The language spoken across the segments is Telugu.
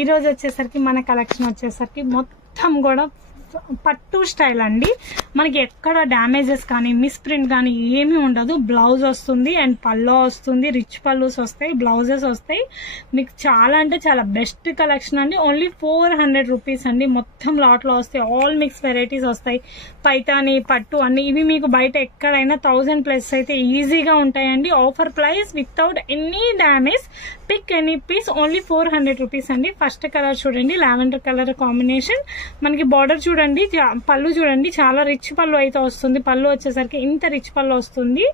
ఈ రోజు వచ్చేసరికి మన కలెక్షన్ వచ్చేసరికి మొత్తం కూడా పట్టు స్టైల్ అండి. మనకి ఎక్కడ డ్యామేజెస్ కానీ మిస్ ప్రింట్ కానీ ఏమీ ఉండదు. బ్లౌజ్ వస్తుంది అండ్ పల్లో వస్తుంది, రిచ్ పల్లూస్ వస్తాయి, బ్లౌజెస్ వస్తాయి. మీకు చాలా అంటే చాలా బెస్ట్ కలెక్షన్ అండి. ఓన్లీ 400 రూపీస్ అండి. మొత్తం లాట్లో వస్తాయి. ఆల్ మిక్స్ వెరైటీస్ వస్తాయి. పైతాని పట్టు అన్ని ఇవి మీకు బయట ఎక్కడైనా 1000+ అయితే ఈజీగా ఉంటాయండి. Offer price without any damage. Pick any piece only 400 rupees అండి. ఫస్ట్ కలర్ చూడండి, లావెండర్ కలర్ కాంబినేషన్. మనకి బార్డర్ చూడండి, పళ్ళు చూడండి, చాలా రిచ్ పళ్ళు అయితే వస్తుంది. పళ్ళు వచ్చేసరికి ఇంత రిచ్ పళ్ళు వస్తుంది.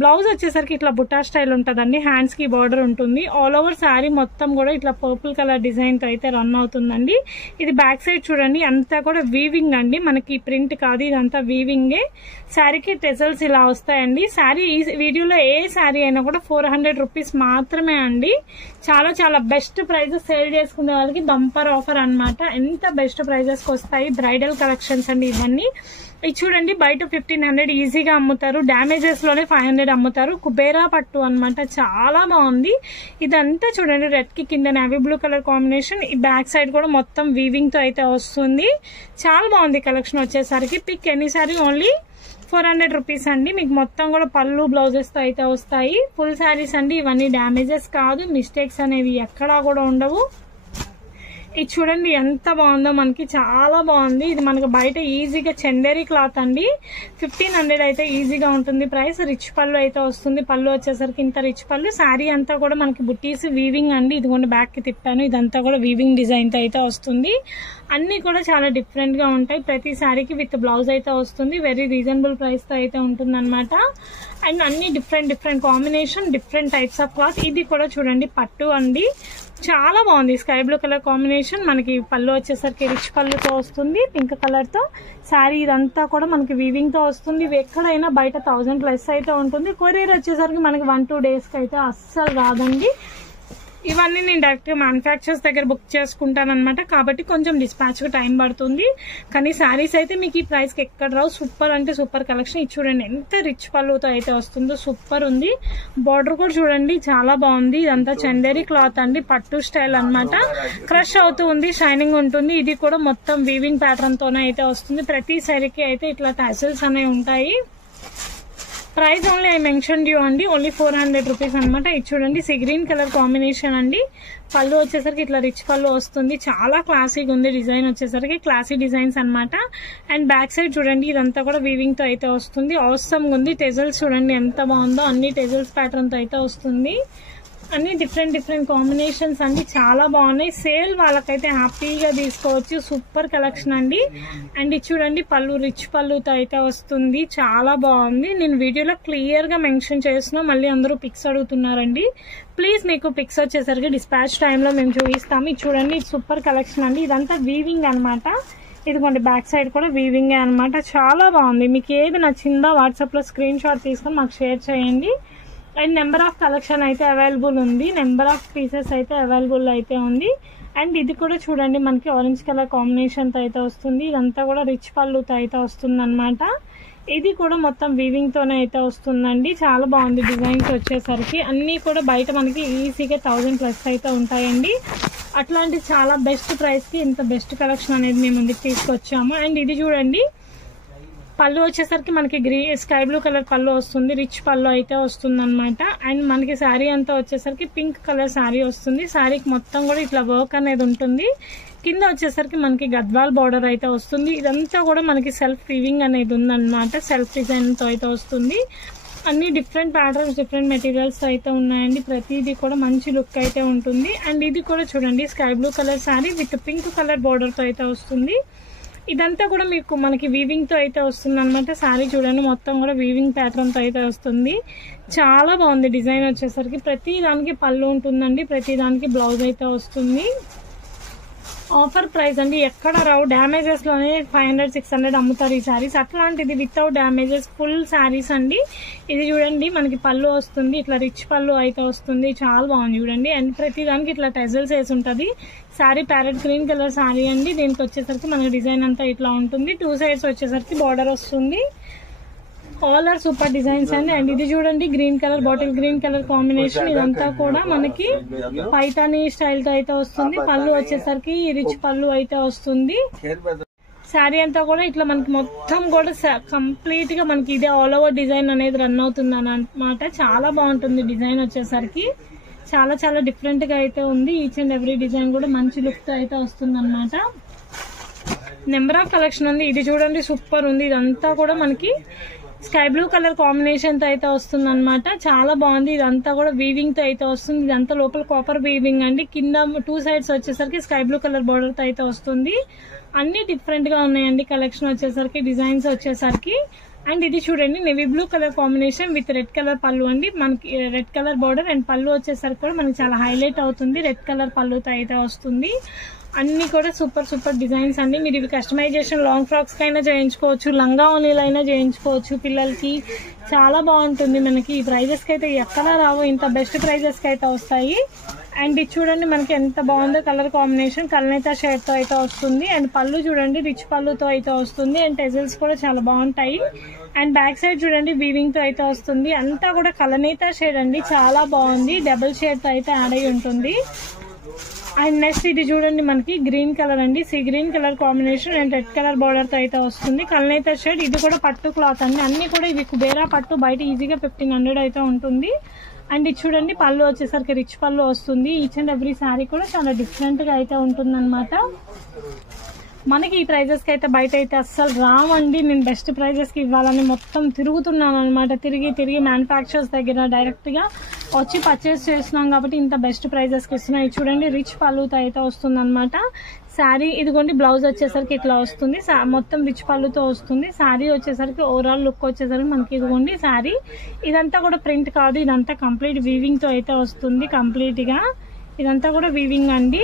బ్లౌజ్ వచ్చేసరికి ఇట్లా బుట్టా స్టైల్ ఉంటుందండి. హ్యాండ్స్ కి బార్డర్ ఉంటుంది. ఆల్ ఓవర్ శారీ మొత్తం కూడా ఇట్లా పర్పుల్ కలర్ డిజైన్ తో అయితే రన్ అవుతుందండి. ఇది బ్యాక్ సైడ్ చూడండి, అంతా కూడా వీవింగ్ అండి. మనకి ప్రింట్ కాదు, ఇదంతా వీవింగే. శారీకి టెజల్స్ ఇలా వస్తాయండి. శారీ ఈ వీడియోలో ఏ శారీ అయినా కూడా 400 రూపీస్ మాత్రమే అండి. చాలా చాలా బెస్ట్ ప్రైజెస్. సేల్ చేసుకునే వాళ్ళకి బంపర్ ఆఫర్ అన్నమాట. ఎంత బెస్ట్ ప్రైజెస్ కి వస్తాయి. బ్రైడల్ కలెక్షన్స్ అండి ఇవన్నీ. ఇది చూడండి, బయట 1500 ఈజీగా అమ్ముతారు. డ్యామేజెస్ లోనే 500 అమ్ముతారు. కుబేరా పట్టు అన్నమాట. చాలా బాగుంది. ఇదంతా చూడండి, రెడ్ కి కింద నేవీ బ్లూ కలర్ కాంబినేషన్. ఈ బ్యాక్ సైడ్ కూడా మొత్తం వీవింగ్ తో అయితే వస్తుంది. చాలా బాగుంది కలెక్షన్ వచ్చేసరికి. Pick any sari only 400 rupees అండి. మీకు మొత్తం కూడా పళ్ళు బ్లౌజెస్ తో అయితే వస్తాయి. ఫుల్ శారీస్ అండి ఇవన్నీ. డ్యామేజెస్ కాదు, మిస్టేక్స్ అనేవి ఎక్కడా కూడా ఉండవు. ఇది చూడండి ఎంత బాగుందో, మనకి చాలా బాగుంది. ఇది మనకు బయట ఈజీగా చందేరి క్లాత్ అండి. 1500 అయితే ఈజీగా ఉంటుంది ప్రైస్. రిచ్ పళ్ళు అయితే వస్తుంది. పళ్ళు వచ్చేసరికి ఇంత రిచ్ పళ్ళు. శారీ అంతా కూడా మనకి బుట్టీస్ వీవింగ్ అండి. ఇదిగోండి బ్యాక్ కి తిప్పాను, ఇదంతా కూడా వీవింగ్ డిజైన్ తో అయితే వస్తుంది. అన్ని కూడా చాలా డిఫరెంట్ గా ఉంటాయి. ప్రతి శారీకి విత్ బ్లౌజ్ అయితే వస్తుంది. వెరీ రీజనబుల్ ప్రైస్ తో అయితే ఉంటుంది అనమాట. అండ్ అన్ని different combination, different types of cloth. ఇది కూడా చూడండి పట్టు అండి. చాలా బాగుంది. Sky blue colour combination. మనకి పళ్ళు వచ్చేసరికి రిచ్ పళ్ళుతో వస్తుంది, పింక్ కలర్ తో. శారీ ఇదంతా కూడా మనకి వీవింగ్ తో వస్తుంది. ఇవి ఎక్కడైనా బయట 1000+ అయితే ఉంటుంది. కొరియర్ వచ్చేసరికి మనకి 1-2 డేస్ కి అయితే అస్సలు రాదండి. ఇవన్నీ నేను డైరెక్ట్ మ్యానుఫ్యాక్చర్స్ దగ్గర బుక్ చేసుకుంటాను అనమాట. కాబట్టి కొంచెం డిస్పాచ్ కి టైం పడుతుంది. కానీ శారీస్ అయితే మీకు ఈ ప్రైస్ కి ఎక్కడ రావు. సూపర్ అంటే సూపర్ కలెక్షన్. ఇది చూడండి ఎంత రిచ్ పళ్ళుతో అయితే వస్తుందో, సూపర్ ఉంది. బార్డర్ కూడా చూడండి చాలా బాగుంది. ఇదంతా చందేరి క్లాత్ అండి, పట్టు స్టైల్ అన్నమాట. క్రష్ అవుతూ ఉంది, షైనింగ్ ఉంటుంది. ఇది కూడా మొత్తం వీవింగ్ ప్యాటర్న్ తోనే అయితే వస్తుంది. ప్రతి శారీకి అయితే ఇట్లా టాసిల్స్ అనేవి ఉంటాయి. Price only I mention you అండి. ఓన్లీ 400 రూపీస్ అనమాట. ఇది చూడండి సీ గ్రీన్ కలర్ కాంబినేషన్ అండి. పళ్ళు వచ్చేసరికి ఇట్లా రిచ్ పళ్ళు వస్తుంది. చాలా క్లాసీగా ఉంది. డిజైన్ వచ్చేసరికి క్లాసీ డిజైన్స్ అనమాట. అండ్ బ్యాక్ సైడ్ చూడండి, ఇదంతా కూడా వీవింగ్ తో అయితే వస్తుంది. అవసరం ఉంది. టెజల్స్ చూడండి ఎంత బాగుందో. అన్ని టెజల్స్ ప్యాటర్న్ తో అయితే వస్తుంది. అన్ని డిఫరెంట్ కాంబినేషన్స్ అండి. చాలా బాగున్నాయి. సేల్ వాళ్ళకైతే హ్యాపీగా తీసుకోవచ్చు. సూపర్ కలెక్షన్ అండి. అండ్ ఇది చూడండి పళ్ళు రిచ్ పళ్ళుతో అయితే వస్తుంది. చాలా బాగుంది. నేను వీడియోలో క్లియర్ గా మెన్షన్ చేస్తున్నా. మళ్ళీ అందరూ పిక్స్ అడుగుతున్నారండి. ప్లీజ్ మీకు పిక్స్ వచ్చేసరికి డిస్పాచ్ టైంలో మేము చూపిస్తాము. ఇది చూడండి, సూపర్ కలెక్షన్ అండి. ఇదంతా వీవింగ్ అనమాట. ఇదిగోండి బ్యాక్ సైడ్ కూడా వీవింగే అనమాట. చాలా బాగుంది. మీకు ఏది నచ్చిందో వాట్సాప్ లో స్క్రీన్ షాట్ తీసుకొని మాకు షేర్ చేయండి. అండ్ నెంబర్ ఆఫ్ కలెక్షన్ అయితే అవైలబుల్ ఉంది. నెంబర్ ఆఫ్ పీసెస్ అయితే అవైలబుల్ అయితే ఉంది. అండ్ ఇది కూడా చూడండి మనకి ఆరెంజ్ కలర్ కాంబినేషన్ తో అయితే వస్తుంది. ఇదంతా కూడా రిచ్ పళ్ళుతో అయితే వస్తుంది అనమాట. ఇది కూడా మొత్తం వీవింగ్ తోనే అయితే వస్తుందండి. చాలా బాగుంది డిజైన్స్ వచ్చేసరికి. అన్ని కూడా బయట మనకి ఈజీగా 1000+ అయితే ఉంటాయండి. అట్లాంటి చాలా బెస్ట్ ప్రైస్ కి ఇంత బెస్ట్ కలెక్షన్ అనేది మేము ముందుకు తీసుకొచ్చాము. అండ్ ఇది చూడండి, పళ్ళు వచ్చేసరికి మనకి స్కై బ్లూ కలర్ పళ్ళు వస్తుంది. రిచ్ పళ్ళు అయితే వస్తుంది అనమాట. అండ్ మనకి శారీ అంతా వచ్చేసరికి పింక్ కలర్ శారీ వస్తుంది. శారీకి మొత్తం కూడా ఇట్లా వర్క్ అనేది ఉంటుంది. కింద వచ్చేసరికి మనకి గద్వాల్ బార్డర్ అయితే వస్తుంది. ఇదంతా కూడా మనకి సెల్ఫ్ వీవింగ్ అనేది ఉందన్నమాట. సెల్ఫ్ డిజైన్ తో అయితే వస్తుంది. అన్ని డిఫరెంట్ ప్యాటర్న్స్, డిఫరెంట్ మెటీరియల్స్ అయితే ఉన్నాయండి. ప్రతిదీ కూడా మంచి లుక్ అయితే ఉంటుంది. అండ్ ఇది కూడా చూడండి sky blue colour sari with pink colour border తో అయితే వస్తుంది. ఇదంతా కూడా మీకు మనకి వీవింగ్ తో అయితే వస్తుంది అనమాట. శారీ చూడండి మొత్తం కూడా వీవింగ్ ప్యాటర్న్ తో అయితే వస్తుంది. చాలా బాగుంది డిజైన్ వచ్చేసరికి. ప్రతి దానికి పళ్ళు ఉంటుందండి, ప్రతి దానికి బ్లౌజ్ అయితే వస్తుంది. ఆఫర్ ప్రైస్ అండి. ఎక్కడ రావు. డ్యామేజెస్ లోనే 500-600 అమ్ముతారు ఈ శారీస్. అట్లాంటిది వితౌట్ డ్యామేజెస్ ఫుల్ శారీస్ అండి. ఇది చూడండి మనకి పళ్ళు వస్తుంది. ఇట్లా రిచ్ పళ్ళు అయితే వస్తుంది. చాలా బాగుంది చూడండి. అండ్ ప్రతి దానికి ఇట్లా టెజల్స్ వేసి ఉంటుంది. Sari parrot green colour sari అండి. దీనికి వచ్చేసరికి మనకి డిజైన్ అంతా ఇట్లా ఉంటుంది. 2 సైడ్స్ వచ్చేసరికి బార్డర్ వస్తుంది. ఆల్ ఆర్ సూపర్ డిజైన్స్ అండి. అండ్ ఇది చూడండి green colour, bottle green colour combination. ఇదంతా కూడా మనకి పైతానీ స్టైల్ తో అయితే వస్తుంది. పళ్ళు వచ్చేసరికి రిచ్ పళ్ళు అయితే వస్తుంది. శారీ అంతా కూడా ఇట్లా మనకి మొత్తం కూడా కంప్లీట్ గా మనకి ఇదే ఆల్ ఓవర్ డిజైన్ అనేది రన్ అవుతుంది అన్నమాట. చాలా బాగుంటుంది డిజైన్ వచ్చేసరికి. చాలా చాలా డిఫరెంట్ గా అయితే ఉంది. ఈచ్ అండ్ ఎవ్రీ డిజైన్ కూడా మంచి లుక్ తో అయితే వస్తుంది అనమాట. నెంబర్ ఆఫ్ కలెక్షన్ ఉంది. ఇది చూడండి సూపర్ ఉంది. ఇదంతా కూడా మనకి స్కై బ్లూ కలర్ కాంబినేషన్ తో అయితే వస్తుంది అనమాట. చాలా బాగుంది. ఇదంతా కూడా వీవింగ్ తో అయితే వస్తుంది. ఇదంతా లోపల కాపర్ వీవింగ్ అండి. కింద 2 సైడ్స్ వచ్చేసరికి స్కై బ్లూ కలర్ బోర్డర్ తో అయితే వస్తుంది. అన్ని డిఫరెంట్ గా ఉన్నాయండి కలెక్షన్ వచ్చేసరికి, డిజైన్స్ వచ్చేసరికి. అండ్ ఇది చూడండి navy blue colour combination with red colour పళ్ళు అండి. మనకి రెడ్ కలర్ బోర్డర్ అండ్ పళ్ళు వచ్చేసరికి కూడా మనకి చాలా హైలైట్ అవుతుంది. రెడ్ కలర్ పళ్ళుతో అయితే వస్తుంది. అన్ని కూడా సూపర్ సూపర్ డిజైన్స్ అండి. మీరు ఇవి కస్టమైజేషన్ లాంగ్ ఫ్రాక్స్ కైనా చేయించుకోవచ్చు, లంగా ఓనీలు అయినా చేయించుకోవచ్చు పిల్లలకి. చాలా బాగుంటుంది. మనకి ఈ ప్రైజెస్ కి అయితే ఎక్కడా రావు, ఇంత బెస్ట్ ప్రైజెస్ కి అయితే వస్తాయి. అండ్ ఇది చూడండి మనకి ఎంత బాగుందో కలర్ కాంబినేషన్. కల్నేతా షేడ్ తో అయితే వస్తుంది. అండ్ పళ్ళు చూడండి రిచ్ పళ్ళుతో అయితే వస్తుంది. అండ్ టెజల్స్ కూడా చాలా బాగుంటాయి. అండ్ బ్యాక్ సైడ్ చూడండి వీవింగ్ తో అయితే వస్తుంది. అంతా కూడా కల్నేతా షేడ్ అండి. చాలా బాగుంది. డబుల్ షేడ్ తో అయితే యాడ్ అయి ఉంటుంది. అండ్ నెక్స్ట్ ఇది చూడండి మనకి గ్రీన్ కలర్ అండి. Sea green colour combination and red colour border తో అయితే వస్తుంది. కల్నేతా షేడ్. ఇది కూడా పట్టు క్లాత్ అండి. అన్ని కూడా ఇవి కుబేరా పట్టు. బయట ఈజీగా 1500 అయితే ఉంటుంది. అండ్ ఇది చూడండి పళ్ళు వచ్చేసరికి రిచ్ పళ్ళు వస్తుంది. ఈచ్ అండ్ ఎవ్రీ శారీ కూడా చాలా డిఫరెంట్ గా అయితే ఉంటుంది అనమాట. మనకి ఈ ప్రైజెస్ కి అయితే బయట అయితే అస్సలు రావండి. నేను బెస్ట్ ప్రైజెస్ కి ఇవ్వాలని మొత్తం తిరుగుతున్నాను అనమాట. తిరిగి మ్యానుఫ్యాక్చరర్స్ దగ్గర డైరెక్ట్ గా వచ్చి పర్చేస్ చేస్తున్నాం కాబట్టి ఇంత బెస్ట్ ప్రైజెస్ కి ఇస్తున్నాయి. చూడండి రిచ్ పళ్ళుతో అయితే వస్తుంది అనమాట. శారీ ఇదిగోండి బ్లౌజ్ వచ్చేసరికి ఇట్లా వస్తుంది. మొత్తం రిచ్ పళ్ళుతో వస్తుంది. శారీ వచ్చేసరికి ఓవరాల్ లుక్ వచ్చేసరికి మనకి ఇదిగోండి శారీ. ఇదంతా కూడా ప్రింట్ కాదు, ఇదంతా కంప్లీట్ వీవింగ్ తో అయితే వస్తుంది. కంప్లీట్ గా ఇదంతా కూడా వీవింగ్ అండి.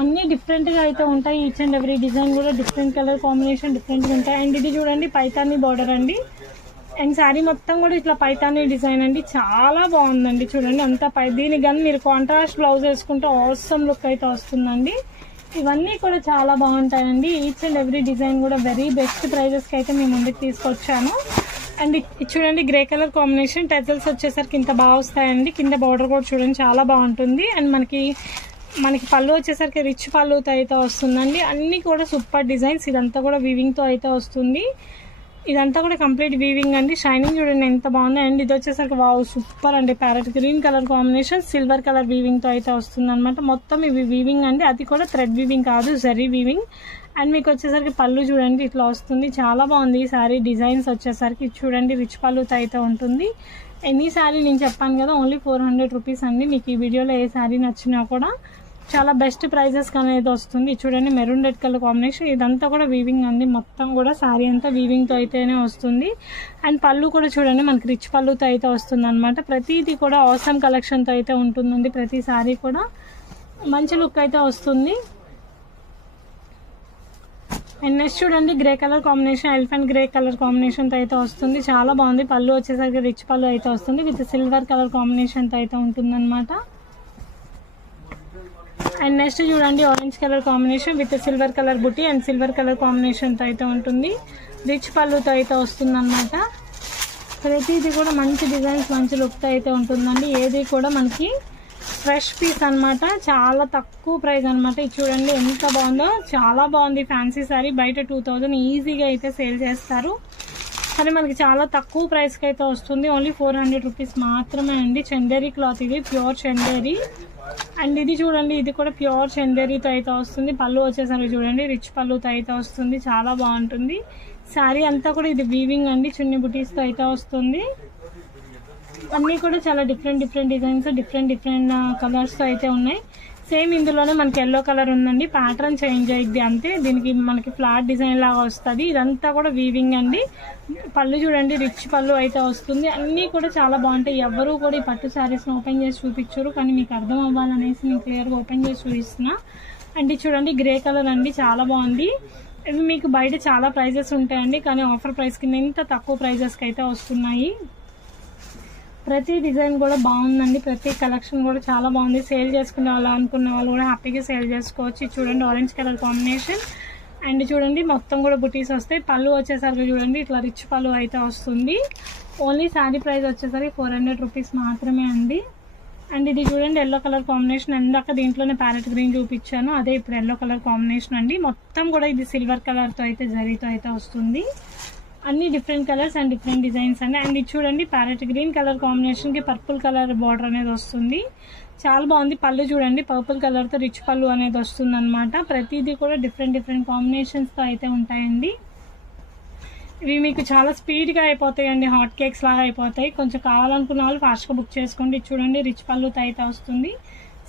అన్ని డిఫరెంట్ గా అయితే ఉంటాయి. ఈచ్ అండ్ ఎవ్రీ డిజైన్ కూడా డిఫరెంట్ కలర్ కాంబినేషన్ డిఫరెంట్ గా ఉంటాయి. అండ్ ఇది చూడండి పైతానీ బార్డర్ అండి. అండ్ శారీ మొత్తం కూడా ఇట్లా పైతానీ డిజైన్ అండి. చాలా బాగుందండి. చూడండి అంతా దీనికి కానీ మీరు కాంట్రాస్ట్ బ్లౌజ్ వేసుకుంటే ఆసమ్ లుక్ అయితే వస్తుందండి. ఇవన్నీ కూడా చాలా బాగుంటాయండి. ఈచ్ అండ్ ఎవ్రీ డిజైన్ కూడా వెరీ బెస్ట్ ప్రైజెస్ కి అయితే మేము ముందుకు తీసుకొచ్చాను. అండ్ ఇది చూడండి గ్రే కలర్ కాంబినేషన్. టెజల్స్ వచ్చేసరికి ఇంత బాగా వస్తాయండి. కింద బార్డర్ కూడా చూడండి చాలా బాగుంటుంది. అండ్ మనకి పళ్ళు వచ్చేసరికి రిచ్ పళ్ళుతో అయితే వస్తుందండి. అన్ని కూడా సూపర్ డిజైన్స్. ఇదంతా కూడా వీవింగ్ తో అయితే వస్తుంది. ఇదంతా కూడా కంప్లీట్ వీవింగ్ అండి. షైనింగ్ చూడండి ఎంత బాగుంది. అండ్ ఇది వచ్చేసరికి వావ్ సూపర్ అండి. Parrot green colour combination silver colour weaving తో అయితే వస్తుంది అనమాట. మొత్తం ఇవి వీవింగ్ అండి. అది కూడా థ్రెడ్ వీవింగ్ కాదు, జరీ వీవింగ్. అండ్ మీకు వచ్చేసరికి పళ్ళు చూడండి ఇట్లా వస్తుంది. చాలా బాగుంది ఈ శారీ డిజైన్స్ వచ్చేసరికి. చూడండి రిచ్ పళ్ళుతో అయితే ఉంటుంది. ఎనీ శారీ నేను చెప్పాను కదా ఓన్లీ 400 రూపీస్ అండి. మీకు ఈ వీడియోలో ఏ శారీ నచ్చినా కూడా చాలా బెస్ట్ ప్రైజెస్ అనేది వస్తుంది. చూడండి మెరూన్ రెడ్ కలర్ కాంబినేషన్. ఇదంతా కూడా వీవింగ్ అండి. మొత్తం కూడా శారీ అంతా వీవింగ్ తో అయితేనే వస్తుంది. అండ్ పళ్ళు కూడా చూడండి మనకి రిచ్ పళ్ళుతో అయితే వస్తుంది అనమాట. ప్రతిదీ కూడా ఆసమ్ కలెక్షన్ తో అయితే ఉంటుందండి. ప్రతి శారీ కూడా మంచి లుక్ అయితే వస్తుంది. అండ్ నెక్స్ట్ చూడండి grey colour combination, elephant grey colour combination తో అయితే వస్తుంది. చాలా బాగుంది. పళ్ళు వచ్చేసరికి రిచ్ పళ్ళు అయితే వస్తుంది. విత్ సిల్వర్ కలర్ కాంబినేషన్ తో అయితే ఉంటుంది అనమాట. అండ్ నెక్స్ట్ చూడండి orange colour combination with silver colour బుట్టి అండ్ సిల్వర్ కలర్ కాంబినేషన్ తో అయితే ఉంటుంది. రిచ్ పళ్ళుతో అయితే వస్తుంది అనమాట. ప్రతిదీ కూడా మంచి డిజైన్స్ మంచి లుక్ తో అయితే ఉంటుందండి. ఏది కూడా మనకి ఫ్రెష్ పీస్ అనమాట. చాలా తక్కువ ప్రైస్ అనమాట. ఇది చూడండి ఎంత బాగుందో. చాలా బాగుంది ఫ్యాన్సీ సారీ. బయట 2000 ఈజీగా అయితే సేల్ చేస్తారు. కానీ మనకి చాలా తక్కువ ప్రైస్ కి అయితే వస్తుంది. ఓన్లీ 400 రూపీస్ మాత్రమే అండి. చందేరి క్లాత్ ఇది ప్యూర్ చందేరి. అండ్ ఇది చూడండి ఇది కూడా ప్యూర్ చందేరితో అయితే వస్తుంది. పళ్ళు వచ్చేసరికి చూడండి రిచ్ పళ్ళుతో అయితే వస్తుంది. చాలా బాగుంటుంది. శారీ అంతా కూడా ఇది వీవింగ్ అండి. చున్నీ బుటీస్ తో అయితే వస్తుంది. అన్నీ కూడా చాలా డిఫరెంట్ డిజైన్స్ డిఫరెంట్ కలర్స్ తో అయితే ఉన్నాయి. సేమ్ ఇందులోనే మనకి ఎల్లో కలర్ ఉందండి. ప్యాటర్న్ చేంజ్ అయ్యింది అంతే. దీనికి మనకి ఫ్లాట్ డిజైన్ లాగా వస్తుంది. ఇదంతా కూడా వీవింగ్ అండి. పళ్ళు చూడండి రిచ్ పళ్ళు అయితే వస్తుంది. అన్నీ కూడా చాలా బాగుంటాయి. ఎవరు కూడా ఈ పట్టు శారీస్ ఓపెన్ చేసి చూపించారు, కానీ మీకు అర్థం అవ్వాలనేసి నేను క్లియర్ గా ఓపెన్ చేసి చూపిస్తున్నా. అండ్ చూడండి గ్రే కలర్ అండి. చాలా బాగుంది. ఇవి మీకు బయట చాలా ప్రైజెస్ ఉంటాయండి, కానీ ఆఫర్ ప్రైస్ కింద ఇంత తక్కువ ప్రైజెస్ కి అయితే వస్తున్నాయి. ప్రతి డిజైన్ కూడా బాగుందండి. ప్రతి కలెక్షన్ కూడా చాలా బాగుంది. సేల్ చేసుకునే వాళ్ళు అనుకున్న వాళ్ళు కూడా హ్యాపీగా సేల్ చేసుకోవచ్చు. చూడండి ఆరెంజ్ కలర్ కాంబినేషన్ అండ్ చూడండి మొత్తం కూడా బుటీస్ వస్తాయి. పళ్ళు వచ్చేసరికి చూడండి ఇట్లా రిచ్ పళ్ళు అయితే వస్తుంది. ఓన్లీ శారీ ప్రైస్ వచ్చేసరికి 400 రూపీస్ మాత్రమే అండి. అండ్ ఇది చూడండి ఎల్లో కలర్ కాంబినేషన్. ఇందాక దీంట్లోనే ప్యారెట్ గ్రీన్ చూపించాను, అదే ఇప్పుడు ఎల్లో కలర్ కాంబినేషన్ అండి. మొత్తం కూడా ఇది సిల్వర్ కలర్తో అయితే జరీతో అయితే వస్తుంది. అన్ని different colours and different designs అండి. అండ్ ఇది చూడండి ప్యారెట్ గ్రీన్ కలర్ కాంబినేషన్కి పర్పుల్ కలర్ బార్డర్ అనేది వస్తుంది. చాలా బాగుంది. పళ్ళు చూడండి పర్పుల్ కలర్తో రిచ్ పళ్ళు అనేది వస్తుంది అనమాట. ప్రతిదీ కూడా డిఫరెంట్ కాంబినేషన్స్తో అయితే ఉంటాయండి. ఇవి మీకు చాలా స్పీడ్గా అయిపోతాయండి, హాట్ కేక్స్ లాగా అయిపోతాయి. కొంచెం కావాలనుకున్న వాళ్ళు ఫాస్ట్గా బుక్ చేసుకోండి. చూడండి రిచ్ పళ్ళుతో అయితే వస్తుంది.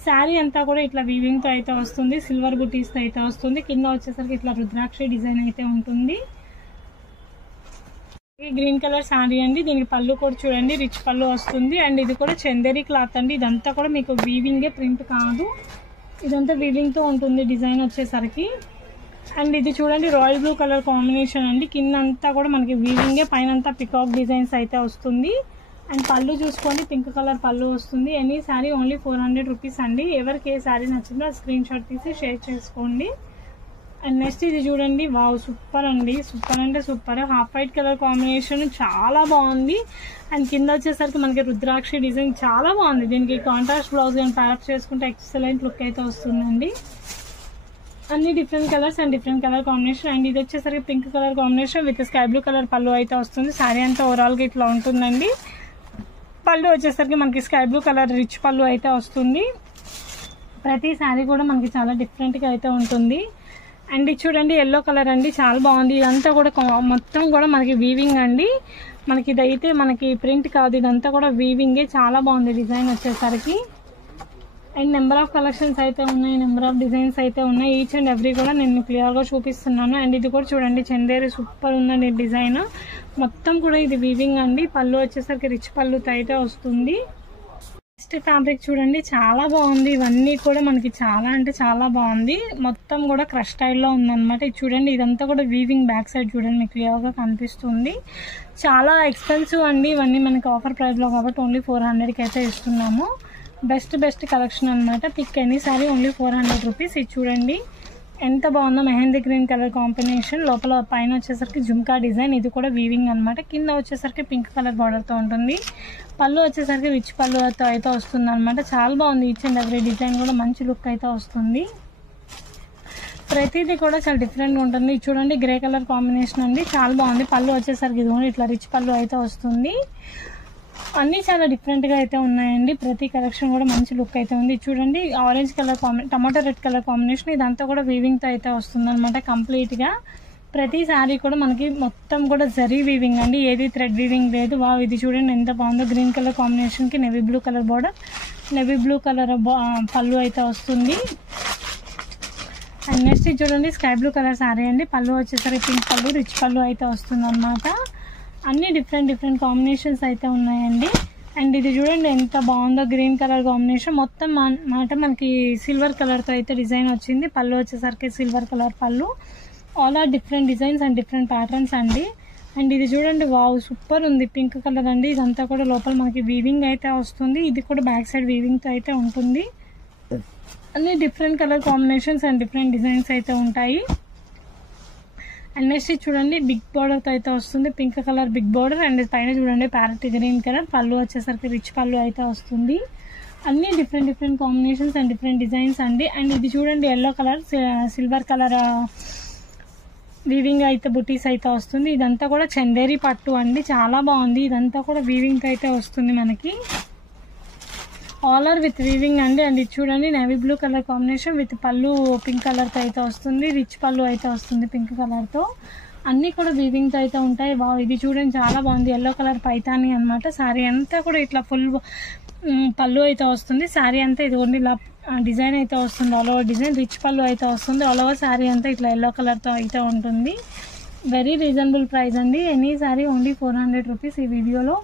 శారీ అంతా కూడా ఇట్లా వీవింగ్తో అయితే వస్తుంది, సిల్వర్ బుటీస్తో అయితే వస్తుంది. కింద వచ్చేసరికి ఇట్లా రుద్రాక్షి డిజైన్ అయితే ఉంటుంది. గ్రీన్ కలర్ శారీ అండి, దీనికి పళ్ళు కూడా చూడండి రిచ్ పళ్ళు వస్తుంది. అండ్ ఇది కూడా చందేరి క్లాత్ అండి. ఇదంతా కూడా మీకు వీవింగే, ప్రింట్ కాదు, ఇదంతా వీవింగ్తో ఉంటుంది డిజైన్ వచ్చేసరికి. అండ్ ఇది చూడండి రాయల్ బ్లూ కలర్ కాంబినేషన్ అండి. కింద అంతా కూడా మనకి వీవింగే, పైన అంతా పికాక్ డిజైన్స్ అయితే వస్తుంది. అండ్ పళ్ళు చూసుకోండి పింక్ కలర్ పళ్ళు వస్తుంది. ఎనీ శారీ ఓన్లీ 400 రూపీస్ అండి. ఎవరికి ఏ శారీ నచ్చిందో స్క్రీన్ షాట్ తీసి షేర్ చేసుకోండి. అండ్ నెక్స్ట్ ఇది చూడండి, వావ్ సూపర్ అండి, సూపర్ అంటే super. Half white colour combination చాలా బాగుంది. అండ్ కింద వచ్చేసరికి మనకి రుద్రాక్షి డిజైన్ చాలా బాగుంది. దీనికి కాంట్రాస్ట్ బ్లౌజ్ కానీ ప్యారప్ చేసుకుంటే ఎక్సలెంట్ లుక్ అయితే వస్తుందండి. అన్ని different colours and different colour combination. And ఇది వచ్చేసరికి pink colour combination with sky blue colour పళ్ళు అయితే వస్తుంది. శారీ అంతా ఓవరాల్గా ఇట్లా ఉంటుందండి. పళ్ళు వచ్చేసరికి మనకి స్కై బ్లూ కలర్ రిచ్ పళ్ళు అయితే వస్తుంది. ప్రతి శారీ కూడా మనకి చాలా డిఫరెంట్గా అయితే ఉంటుంది. అండ్ ఇది చూడండి ఎల్లో కలర్ అండి, చాలా బాగుంది. ఇదంతా కూడా మొత్తం కూడా మనకి వీవింగ్ అండి. మనకి ఇదైతే మనకి ప్రింట్ కాదు, ఇదంతా కూడా వీవింగే. చాలా బాగుంది డిజైన్ వచ్చేసరికి. అండ్ నెంబర్ ఆఫ్ కలెక్షన్స్ అయితే ఉన్నాయి, నెంబర్ ఆఫ్ డిజైన్స్ అయితే ఉన్నాయి. ఈచ్ అండ్ ఎవ్రీ కూడా నేను క్లియర్గా చూపిస్తున్నాను. అండ్ ఇది కూడా చూడండి చందేరి సూపర్ ఉందండి డిజైన్. మొత్తం కూడా ఇది వీవింగ్ అండి. పళ్ళు వచ్చేసరికి రిచ్ పళ్ళుతో అయితే వస్తుంది. నెక్స్ట్ ఫ్యాబ్రిక్ చూడండి చాలా బాగుంది. ఇవన్నీ కూడా మనకి చాలా అంటే చాలా బాగుంది. మొత్తం కూడా క్రష్ స్టైల్లో ఉందన్నమాట. ఇది చూడండి ఇదంతా కూడా వీవింగ్. బ్యాక్ సైడ్ చూడండి మీకు క్లియర్గా కనిపిస్తుంది. చాలా ఎక్స్పెన్సివ్ అండి ఇవన్నీ. మనకి ఆఫర్ ప్రైస్లో కాబట్టి ఓన్లీ 400కి అయితే ఇస్తున్నాము. బెస్ట్ కలెక్షన్ అనమాట. Pick any sari only 400 rupees. ఇది చూడండి ఎంత బాగుందో, మెహందీ గ్రీన్ కలర్ కాంబినేషన్. లోపల పైన వచ్చేసరికి జుమ్కా డిజైన్, ఇది కూడా వీవింగ్ అనమాట. కింద వచ్చేసరికి పింక్ కలర్ బార్డర్తో ఉంటుంది. పళ్ళు వచ్చేసరికి రిచ్ పళ్ళుతో అయితే వస్తుంది అనమాట. చాలా బాగుంది. ఈచ్ అండ్ ఎవ్రీ డిజైన్ కూడా మంచి లుక్ అయితే వస్తుంది. ప్రతిదీ కూడా చాలా డిఫరెంట్గా ఉంటుంది. ఇది చూడండి గ్రే కలర్ కాంబినేషన్ అండి, చాలా బాగుంది. పళ్ళు వచ్చేసరికి ఇది ఇట్లా రిచ్ పళ్ళు అయితే వస్తుంది. అన్నీ చాలా డిఫరెంట్గా అయితే ఉన్నాయండి. ప్రతి కలెక్షన్ కూడా మంచి లుక్ అయితే ఉంది. చూడండి orange colour tomato red colour combination, ఇదంతా కూడా వీవింగ్తో అయితే వస్తుంది అనమాట కంప్లీట్గా. ప్రతి శారీ కూడా మనకి మొత్తం కూడా జరీ వీవింగ్ అండి, ఏది థ్రెడ్ వీవింగ్ లేదు. వావ్ ఇది చూడండి ఎంత బాగుందో. గ్రీన్ కలర్ కాంబినేషన్కి navy blue colour border, navy blue colour పళ్ళు అయితే వస్తుంది. అండ్ నెక్స్ట్ చూడండి స్కై బ్లూ కలర్ శారీ అండి. పళ్ళు వచ్చేసరికి పింక్ పళ్ళు రిచ్ పళ్ళు అయితే వస్తుంది అనమాట. అన్ని డిఫరెంట్ కాంబినేషన్స్ అయితే ఉన్నాయండి. అండ్ ఇది చూడండి ఎంత బాగుందో, గ్రీన్ కలర్ కాంబినేషన్. మొత్తం మాట మనకి సిల్వర్ కలర్తో అయితే డిజైన్ వచ్చింది. పళ్ళు వచ్చేసరికి సిల్వర్ కలర్ పళ్ళు. All are different designs and different patterns అండి. అండ్ ఇది చూడండి వావ్ సూపర్ ఉంది, పింక్ కలర్ అండి. ఇదంతా కూడా లోపల మనకి వీవింగ్ అయితే వస్తుంది. ఇది కూడా బ్యాక్ సైడ్ వీవింగ్తో అయితే ఉంటుంది. అన్ని different colour combinations and different designs అయితే ఉంటాయి. అండ్ నెక్స్ట్ చూడండి బిగ్ బార్డర్తో అయితే వస్తుంది, pink colour big border. And పైన చూడండి ప్యారెట్ గ్రీన్ కలర్. పళ్ళు వచ్చేసరికి రిచ్ పళ్ళు అయితే వస్తుంది. అన్ని different combinations and different designs అండి. అండ్ ఇది చూడండి yellow colour silver colour weaving అయితే బుటీస్ అయితే వస్తుంది. ఇదంతా కూడా చందేరి పట్టు అండి, చాలా బాగుంది. ఇదంతా కూడా వీవింగ్ అయితే వస్తుంది మనకి. ఆల్ ఆర్ విత్ వీవింగ్ అండి. అండ్ ఇది చూడండి navy blue colour combination with పళ్ళు పింక్ కలర్తో అయితే వస్తుంది. రిచ్ పళ్ళు అయితే వస్తుంది పింక్ కలర్తో. అన్నీ కూడా వీవింగ్తో అయితే ఉంటాయి. ఇది చూడండి చాలా బాగుంది, ఎల్లో కలర్ పైతాని అనమాట. శారీ అంతా కూడా ఇట్లా ఫుల్ పళ్ళు అయితే వస్తుంది. శారీ అంతా ఇది ఓన్లీ ఇలా డిజైన్ అయితే వస్తుంది, ఆల్ ఓవర్ డిజైన్. రిచ్ పళ్ళు అయితే వస్తుంది. ఆల్ ఓవర్ శారీ అంతా ఇట్లా ఎల్లో కలర్తో అయితే ఉంటుంది. వెరీ రీజనబుల్ ప్రైస్ అండి. ఎనీ శారీ ఓన్లీ 400 రూపీస్ ఈ వీడియోలో.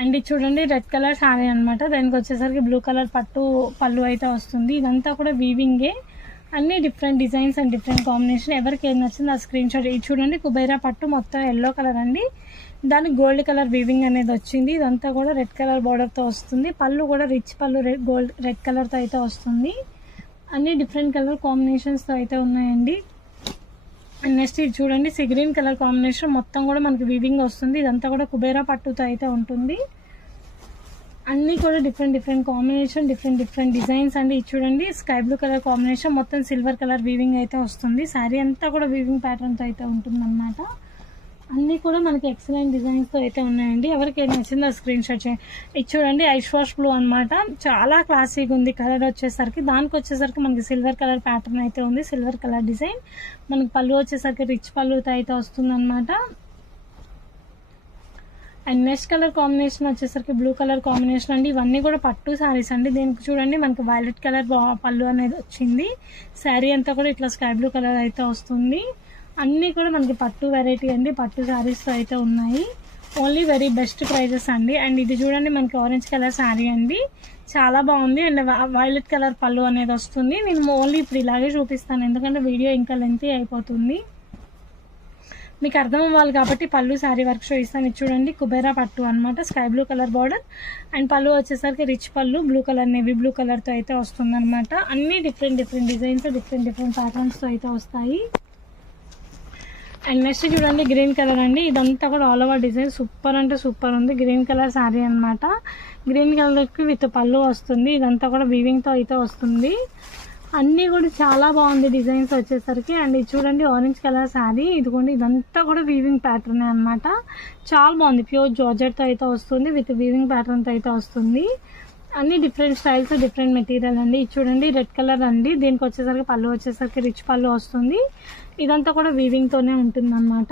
అండ్ ఇది చూడండి రెడ్ కలర్ శారీ అనమాట. దానికి వచ్చేసరికి బ్లూ కలర్ పళ్ళు అయితే వస్తుంది. ఇదంతా కూడా వీవింగే. అన్ని different designs and different combination. ఎవరికి ఏం నచ్చింది ఆ స్క్రీన్ షాట్. ఇది చూడండి కుబేరా పట్టు మొత్తం ఎల్లో కలర్ అండి, దానికి గోల్డ్ కలర్ వీవింగ్ అనేది వచ్చింది. ఇదంతా కూడా రెడ్ కలర్ బార్డర్తో వస్తుంది. పళ్ళు కూడా రిచ్ పళ్ళు రెడ్ కలర్తో అయితే వస్తుంది. అన్ని డిఫరెంట్ కలర్ కాంబినేషన్స్తో అయితే ఉన్నాయండి. అండ్ నెక్స్ట్ ఇది చూడండి, సీ గ్రీన్ కలర్ కాంబినేషన్ మొత్తం కూడా మనకి వీవింగ్ వస్తుంది. ఇదంతా కూడా కుబేరా పట్టుతో అయితే ఉంటుంది. అన్నీ కూడా different different combination, different different designs అండి. ఇది చూడండి, స్కై బ్లూ కలర్ కాంబినేషన్ మొత్తం సిల్వర్ కలర్ వీవింగ్ అయితే వస్తుంది. శారీ అంతా కూడా వీవింగ్ ప్యాటర్న్తో అయితే ఉంటుంది అనమాట. అన్నీ కూడా మనకి ఎక్సలెంట్ డిజైన్స్తో అయితే ఉన్నాయండి. ఎవరికి ఏం నచ్చిందో స్క్రీన్ షాట్ చేయండి. ఇది చూడండి, ఐష్ వాష్ బ్లూ అనమాట. చాలా క్లాసీగా ఉంది కలర్ వచ్చేసరికి. దానికి వచ్చేసరికి మనకి సిల్వర్ కలర్ ప్యాటర్న్ అయితే ఉంది, సిల్వర్ కలర్ డిజైన్. మనకి పళ్ళు వచ్చేసరికి రిచ్ పళ్ళుతో అయితే వస్తుంది అనమాట. అండ్ నెక్స్ట్ కలర్ కాంబినేషన్ వచ్చేసరికి బ్లూ కలర్ కాంబినేషన్ అండి. ఇవన్నీ కూడా పట్టు శారీస్ అండి. దీనికి చూడండి మనకి వైలెట్ కలర్ పళ్ళు అనేది వచ్చింది. శారీ అంతా కూడా ఇట్లా స్కై బ్లూ కలర్ అయితే వస్తుంది. అన్నీ కూడా మనకి పట్టు వెరైటీ అండి, పట్టు శారీస్తో అయితే ఉన్నాయి. ఓన్లీ వెరీ బెస్ట్ ప్రైజెస్ అండి. అండ్ ఇది చూడండి మనకి ఆరెంజ్ కలర్ శారీ అండి, చాలా బాగుంది. అండ్ వైలెట్ కలర్ పళ్ళు అనేది వస్తుంది. నేను ఓన్లీ ఇప్పుడు ఇలాగే చూపిస్తాను, ఎందుకంటే వీడియో ఇంకా లెంతీ అయిపోతుంది. మీకు అర్థం అవ్వాలి కాబట్టి పళ్ళు శారీ వర్క్ షో ఇస్తాను. ఇది చూడండి, కుబేరా పట్టు అనమాట, sky blue colour border. And పళ్ళు వచ్చేసరికి రిచ్ పళ్ళు, బ్లూ కలర్ నేవీ బ్లూ కలర్తో అయితే వస్తుంది అనమాట. అన్ని different different designs, different different ప్యాటర్న్స్తో అయితే వస్తాయి. అండ్ నెక్స్ట్ చూడండి, గ్రీన్ కలర్ అండి. ఇదంతా కూడా ఆల్ ఓవర్ డిజైన్ సూపర్ అంటే సూపర్ ఉంది. గ్రీన్ కలర్ శారీ అనమాట. గ్రీన్ కలర్కి విత్ పళ్ళు వస్తుంది. ఇదంతా కూడా వీవింగ్తో అయితే వస్తుంది. అన్నీ కూడా చాలా బాగుంది డిజైన్స్ వచ్చేసరికి. అండ్ ఇది చూడండి, ఆరెంజ్ కలర్ శారీ. ఇదిగోండి, ఇదంతా కూడా వీవింగ్ ప్యాటర్న్ అనమాట. చాలా బాగుంది. ప్యూర్ జార్జెట్తో అయితే వస్తుంది, విత్ వీవింగ్ ప్యాటర్న్తో అయితే వస్తుంది. అన్ని డిఫరెంట్ స్టైల్స్, డిఫరెంట్ మెటీరియల్ అండి. ఇది చూడండి, రెడ్ కలర్ అండి. దీనికి వచ్చేసరికి పళ్ళు వచ్చేసరికి రిచ్ పళ్ళు వస్తుంది. ఇదంతా కూడా వీవింగ్తోనే ఉంటుంది అనమాట.